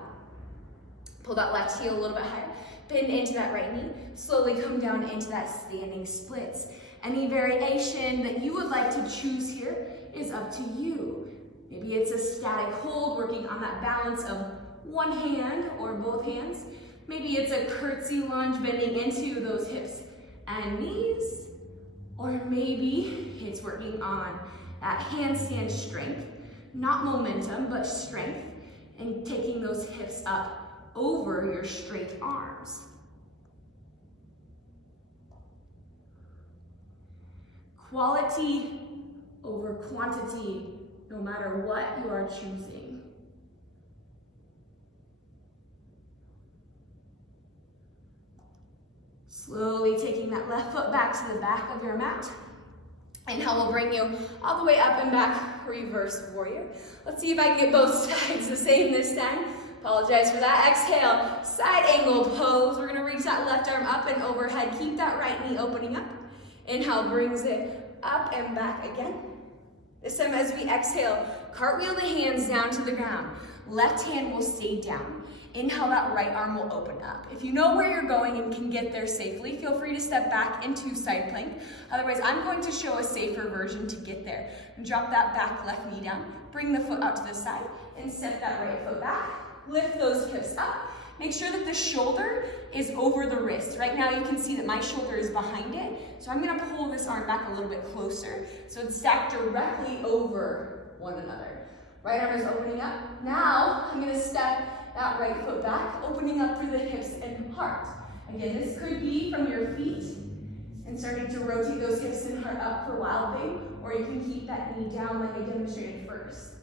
Pull that left heel a little bit higher. Bend into that right knee. Slowly come down into that standing splits. Any variation that you would like to choose here is up to you. Maybe it's a static hold, working on that balance of one hand or both hands. Maybe it's a curtsy lunge, bending into those hips and knees. Or maybe it's working on that handstand strength, not momentum, but strength, and taking those hips up over your straight arms. Quality over quantity, no matter what you are choosing. Slowly taking that left foot back to the back of your mat. Inhale will bring you all the way up and back, reverse warrior. Let's see if I can get both sides the same this time. Apologize for that. Exhale, side angle pose. We're gonna reach that left arm up and overhead. Keep that right knee opening up. Inhale brings it up and back again. This time as we exhale, cartwheel the hands down to the ground. Left hand will stay down. Inhale, that right arm will open up. If you know where you're going and can get there safely, feel free to step back into side plank. Otherwise, I'm going to show a safer version to get there. Drop that back left knee down, bring the foot out to the side, and step that right foot back. Lift those hips up. Make sure that the shoulder is over the wrist. Right now, you can see that my shoulder is behind it. So I'm gonna pull this arm back a little bit closer so it's stacked directly over one another. Right arm is opening up. Now, I'm gonna step that right foot back, opening up through the hips and heart. Again, this could be from your feet and starting to rotate those hips and heart up for wild thing, or you can keep that knee down like I demonstrated first.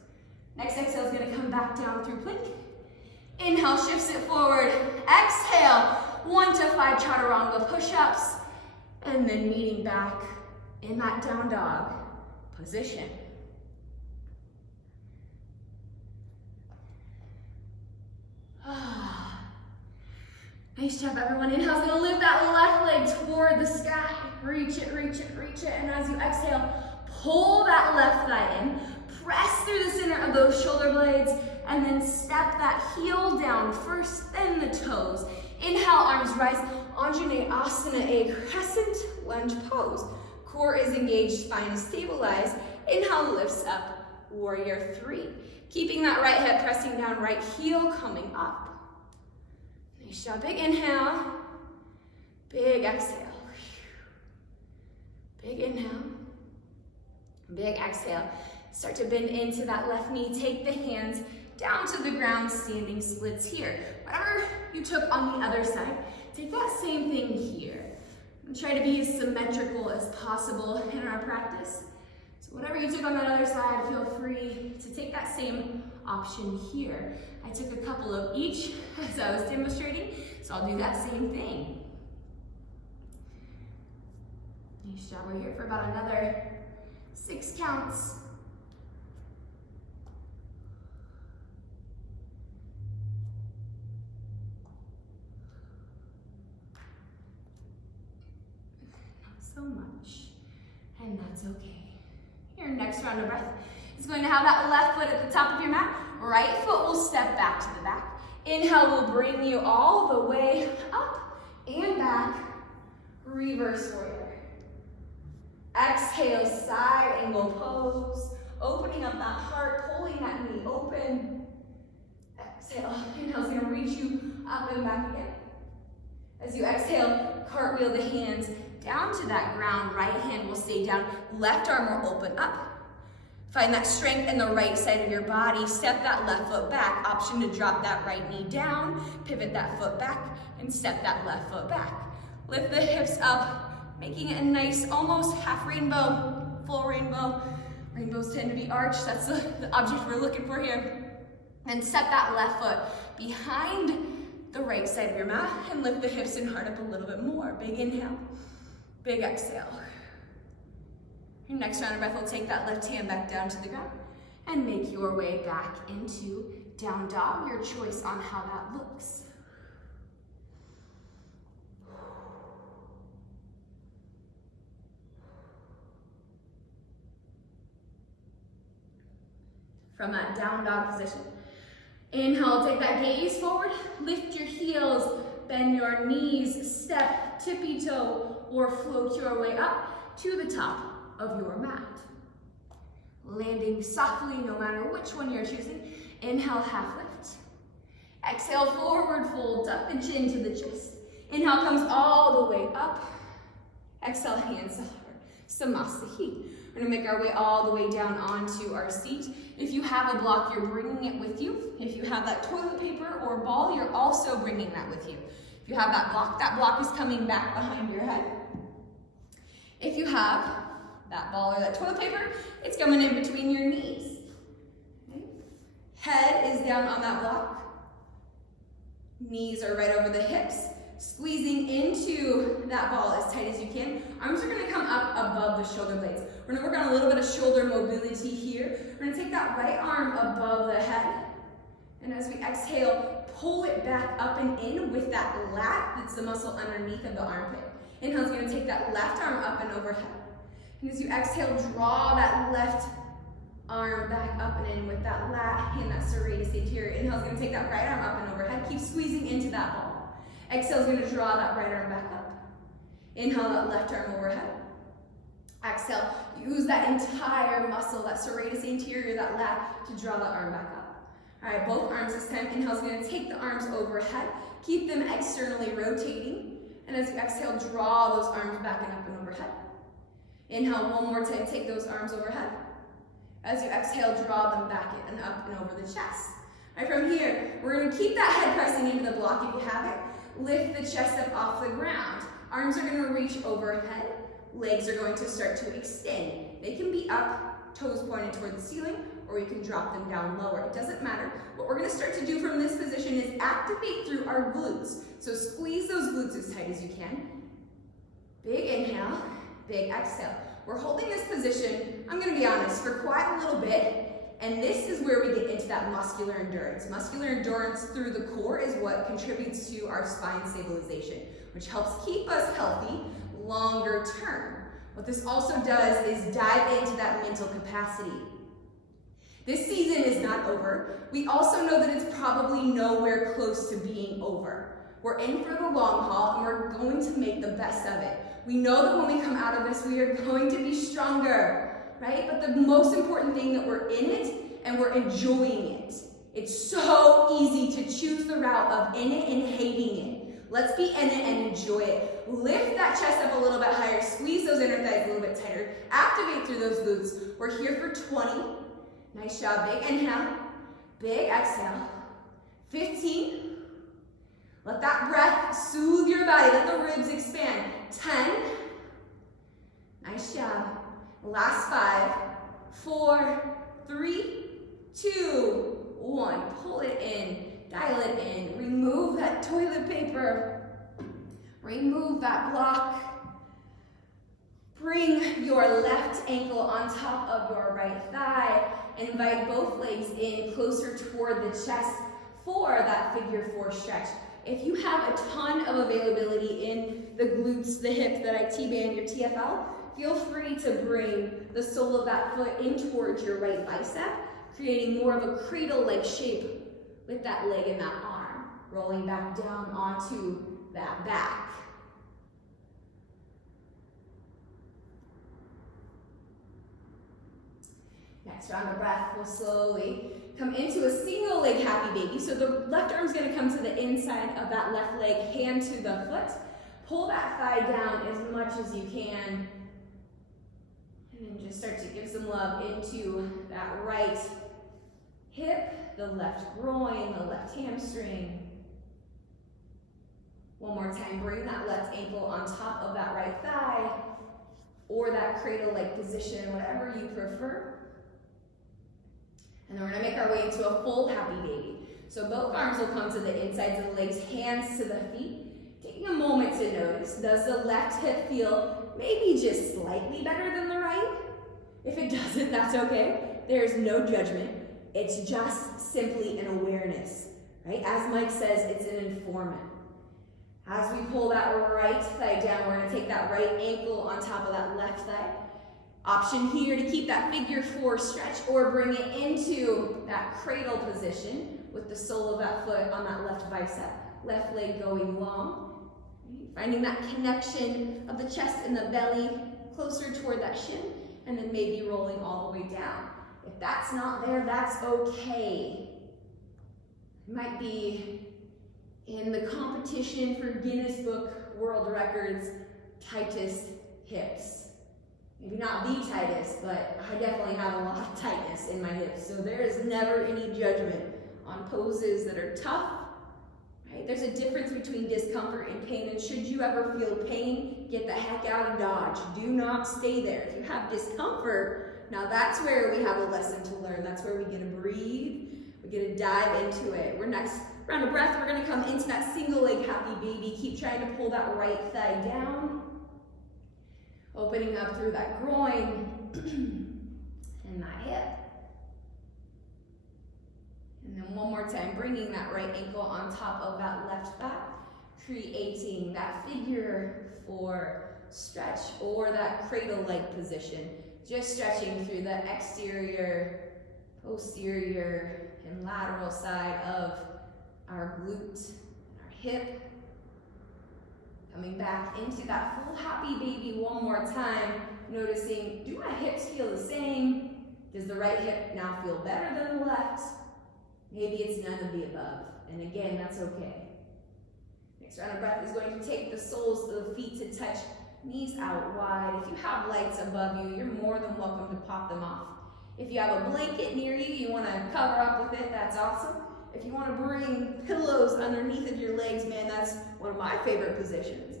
Next exhale is gonna come back down through plank. Inhale, shifts it forward. Exhale, 1 to 5 chaturanga push-ups, and then meeting back in that down dog position. Nice job, everyone. Inhale's gonna lift that left leg toward the sky. Reach it, reach it, reach it. And as you exhale, pull that left thigh in. Press through the center of those shoulder blades, and then step that heel down first, then the toes. Inhale, arms rise. Anjaneyasana, a crescent lunge pose. Core is engaged, spine is stabilized. Inhale, lifts up, warrior 3. Keeping that right hip pressing down, right heel coming up. Nice job. Big inhale, big exhale. Big inhale, big exhale. Start to bend into that left knee. Take the hands down to the ground, standing splits here. Whatever you took on the other side, take that same thing here. And try to be as symmetrical as possible in our practice. So whatever you took on that other side, feel free to take that same option here. I took a couple of each as I was demonstrating, so I'll do that same thing. Nice job. We're here for about another 6 counts. So much, and that's okay. Your next round of breath is going to have that left foot at the top of your mat. Right foot will step back to the back. Inhale will bring you all the way up and back. Reverse warrior. Exhale, side angle pose. Opening up that heart, pulling that knee open. Exhale. Inhale's going to reach you up and back again. As you exhale, cartwheel the hands down to that ground. Right hand will stay down. Left arm will open up. Find that strength in the right side of your body. Step that left foot back. Option to drop that right knee down. Pivot that foot back and step that left foot back. Lift the hips up, making it a nice, almost half rainbow, full rainbow. Rainbows tend to be arched. That's the object we're looking for here. And step that left foot behind the right side of your mat and lift the hips and heart up a little bit more. Big inhale. Big exhale. Your next round of breath will take that left hand back down to the ground and make your way back into down dog, your choice on how that looks. From that down dog position, inhale, take that gaze forward, lift your heels, bend your knees, step, tippy toe, or float your way up to the top of your mat. Landing softly, no matter which one you're choosing. Inhale, half lift. Exhale, forward fold, tuck the chin to the chest. Inhale comes all the way up. Exhale, hands to heart. Samasahi. We're gonna make our way all the way down onto our seat. If you have a block, you're bringing it with you. If you have that toilet paper or ball, you're also bringing that with you. If you have that block is coming back behind your head. If you have that ball or that toilet paper, it's coming in between your knees. Okay. Head is down on that block. Knees are right over the hips. Squeezing into that ball as tight as you can. Arms are going to come up above the shoulder blades. We're going to work on a little bit of shoulder mobility here. We're going to take that right arm above the head. And as we exhale, pull it back up and in with that lat. That's the muscle underneath of the armpit. Inhale is going to take that left arm up and overhead. And as you exhale, draw that left arm back up and in with that lat and that serratus anterior. Inhale is going to take that right arm up and overhead. Keep squeezing into that ball. Exhale is going to draw that right arm back up. Inhale, that left arm overhead. Exhale, use that entire muscle, that serratus anterior, that lat, to draw that arm back up. All right, both arms this time. Inhale is going to take the arms overhead. Keep them externally rotating. And as you exhale, draw those arms back and up and overhead. Inhale, one more time, take those arms overhead. As you exhale, draw them back and up and over the chest. All right, from here, we're going to keep that head pressing into the block if you have it. Lift the chest up off the ground. Arms are going to reach overhead. Legs are going to start to extend. They can be up, toes pointed toward the ceiling, or you can drop them down lower. It doesn't matter. What we're going to start to do from this position is activate through our glutes. So squeeze those glutes as tight as you can. Big inhale, big exhale. We're holding this position, I'm going to be honest, for quite a little bit. And this is where we get into that muscular endurance. Muscular endurance through the core is what contributes to our spine stabilization, which helps keep us healthy longer term. What this also does is dive into that mental capacity. This season is not over. We also know that it's probably nowhere close to being over. We're in for the long haul, and we're going to make the best of it. We know that when we come out of this, we are going to be stronger. Right? But the most important thing that we're in it and we're enjoying it. It's so easy to choose the route of in it and hating it. Let's be in it and enjoy it. Lift that chest up a little bit higher. Squeeze those inner thighs a little bit tighter. Activate through those glutes. We're here for 20. Nice job. Big inhale. Big exhale. 15. Let that breath soothe your body. Let the ribs expand. 10. Nice job. Last 5, 4, 3, 2, 1. Pull it in, dial it in. Remove that toilet paper. Remove that block. Bring your left ankle on top of your right thigh. Invite both legs in closer toward the chest for that figure 4 stretch. If you have a ton of availability in the glutes, the hip, that IT band, your TFL, feel free to bring the sole of that foot in towards your right bicep, creating more of a cradle-like shape with that leg and that arm, rolling back down onto that back. Next round of breath, we'll slowly come into a single leg happy baby. So the left arm's gonna come to the inside of that left leg, hand to the foot. Pull that thigh down as much as you can. And then just start to give some love into that right hip, the left groin, the left hamstring. One more time, bring that left ankle on top of that right thigh or that cradle-like position, whatever you prefer. And then we're gonna make our way into a full happy baby. So both arms will come to the insides of the legs, hands to the feet. Taking a moment to notice, does the left hip feel maybe just slightly better than the right? If it doesn't, that's okay. There's no judgment. It's just simply an awareness, right? As Mike says, it's an informant. As we pull that right thigh down, we're gonna take that right ankle on top of that left thigh. Option here to keep that figure 4 stretch or bring it into that cradle position with the sole of that foot on that left bicep. Left leg going long. Finding that connection of the chest and the belly closer toward that shin, and then maybe rolling all the way down. If that's not there, that's okay. You might be in the competition for Guinness Book World Records tightest hips. Maybe not the tightest, but I definitely have a lot of tightness in my hips. So there is never any judgment on poses that are tough. Right? There's a difference between discomfort and pain, and should you ever feel pain, get the heck out and dodge. Do not stay there. If you have discomfort, now that's where we have a lesson to learn. That's where we get to breathe. We get to dive into it. We're next round of breath. We're going to come into that single leg happy baby. Keep trying to pull that right thigh down. Opening up through that groin and that hip. And then one more time, bringing that right ankle on top of that left thigh, creating that figure four stretch or that cradle-like position. Just stretching through the exterior, posterior, and lateral side of our glute, our hip. Coming back into that full happy baby one more time, noticing, do my hips feel the same? Does the right hip now feel better than the left? Maybe it's none of the above, and again, that's okay. Next round of breath is going to take the soles of the feet to touch knees out wide. If you have lights above you, you're more than welcome to pop them off. If you have a blanket near you, you want to cover up with it, that's awesome. If you want to bring pillows underneath of your legs, man, that's one of my favorite positions.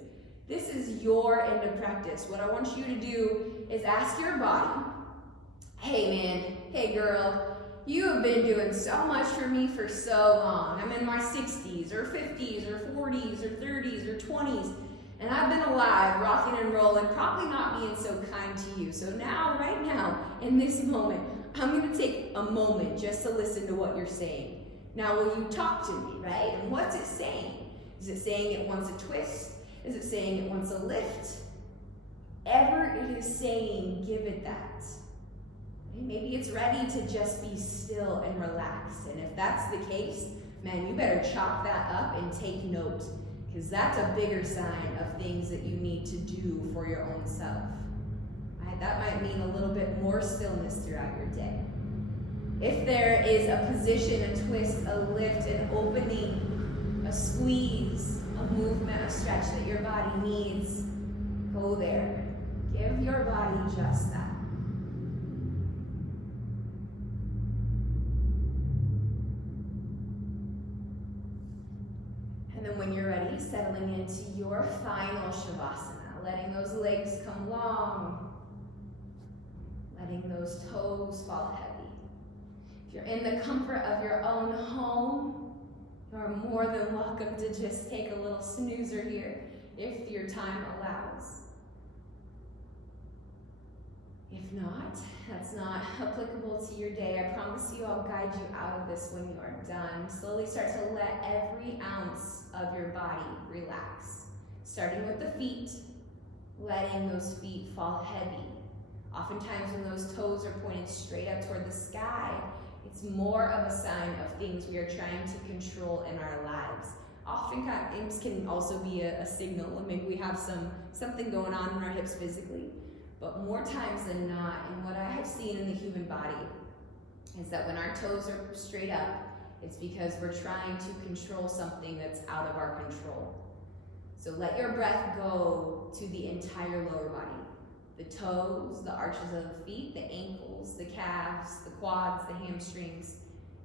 This is your end of practice. What I want you to do is ask your body, hey man, hey girl, you have been doing so much for me for so long. I'm in my 60s or 50s or 40s or 30s or 20s, and I've been alive, rocking and rolling, probably not being so kind to you. So now, right now, in this moment, I'm going to take a moment just to listen to what you're saying. Now, will you talk to me, right? And what's it saying? Is it saying it wants a twist? Is it saying it wants a lift? Whatever it is saying, give it that. Maybe it's ready to just be still and relaxed. And if that's the case, man, you better chalk that up and take note, because that's a bigger sign of things that you need to do for your own self. Right? That might mean a little bit more stillness throughout your day. If there is a position, a twist, a lift, an opening, a squeeze, a movement, a stretch that your body needs, go there. Give your body just that. And then when you're ready, settling into your final Shavasana, letting those legs come long, letting those toes fall heavy. If you're in the comfort of your own home, you're more than welcome to just take a little snoozer here if your time allows. If not, that's not applicable to your day. I promise you I'll guide you out of this when you are done. Slowly start to let every ounce of your body relax. Starting with the feet, letting those feet fall heavy. Oftentimes when those toes are pointed straight up toward the sky, it's more of a sign of things we are trying to control in our lives. Oftentimes can also be a signal when maybe we have something going on in our hips physically. But more times than not, and what I have seen in the human body, is that when our toes are straight up, it's because we're trying to control something that's out of our control. So let your breath go to the entire lower body. The toes, the arches of the feet, the ankles, the calves, the quads, the hamstrings,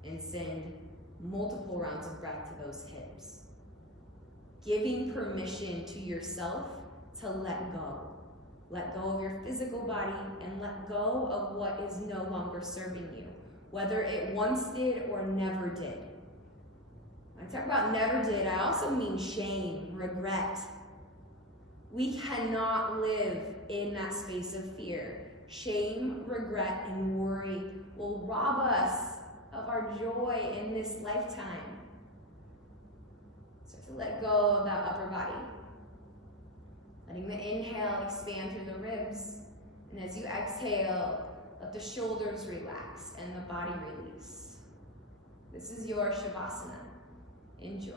and send multiple rounds of breath to those hips. Giving permission to yourself to let go. Let go of your physical body and let go of what is no longer serving you, whether it once did or never did. When I talk about never did, I also mean shame, regret. We cannot live in that space of fear. Shame, regret, and worry will rob us of our joy in this lifetime. Start to let go of that upper body. Letting the inhale expand through the ribs. And as you exhale, let the shoulders relax and the body release. This is your Shavasana. Enjoy.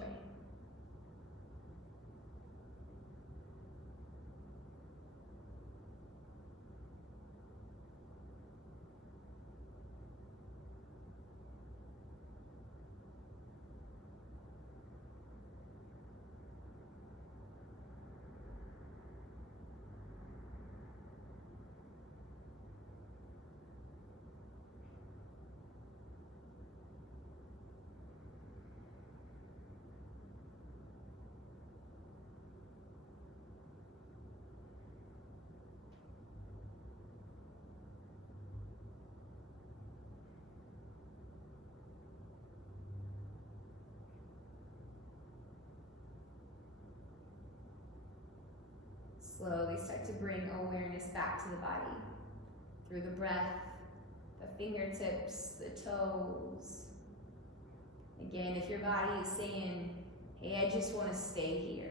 Slowly start to bring awareness back to the body through the breath, the fingertips, the toes. Again, if your body is saying, hey, I just want to stay here,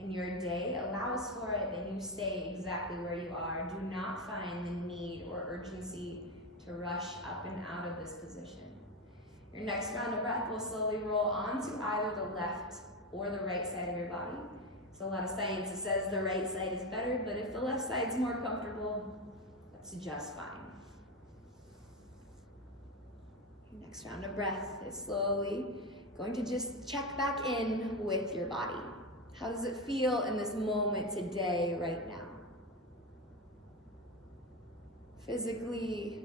and your day allows for it, then you stay exactly where you are. Do not find the need or urgency to rush up and out of this position. Your next round of breath will slowly roll onto either the left or the right side of your body. So a lot of science says the right side is better, but if the left side's more comfortable, that's just fine. Your next round of breath is slowly going to just check back in with your body. How does it feel in this moment today, right now? Physically,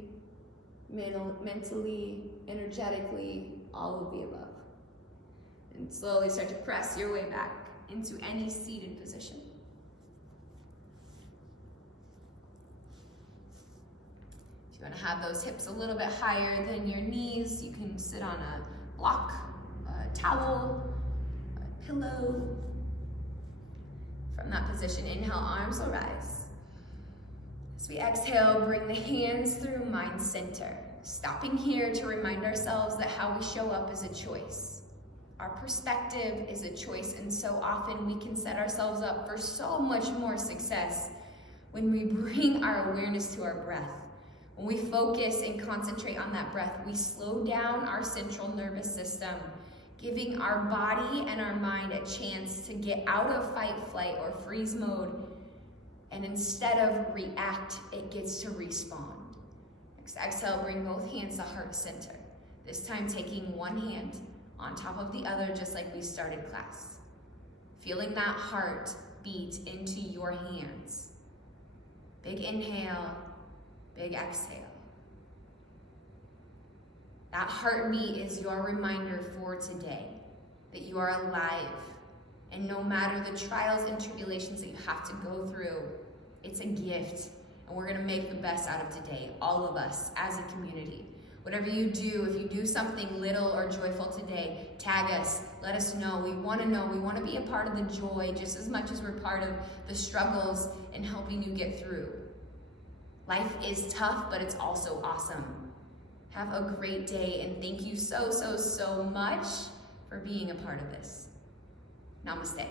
mentally, energetically, all of the above. And slowly start to press your way back into any seated position. If you want to have those hips a little bit higher than your knees, you can sit on a block, a towel, a pillow. From that position, inhale, arms will rise. As we exhale, bring the hands through mind center. Stopping here to remind ourselves that how we show up is a choice. Our perspective is a choice, and so often we can set ourselves up for so much more success when we bring our awareness to our breath. When we focus and concentrate on that breath, we slow down our central nervous system, giving our body and our mind a chance to get out of fight, flight, or freeze mode, and instead of react, it gets to respond. Next exhale, bring both hands to heart center. This time taking one hand on top of the other, just like we started class. Feeling that heart beat into your hands. Big inhale, big exhale. That heartbeat is your reminder for today that you are alive. And no matter the trials and tribulations that you have to go through, it's a gift. And we're gonna make the best out of today, all of us as a community. Whatever you do, if you do something little or joyful today, tag us, let us know. We wanna be a part of the joy just as much as we're part of the struggles and helping you get through. Life is tough, but it's also awesome. Have a great day, and thank you so much for being a part of this. Namaste.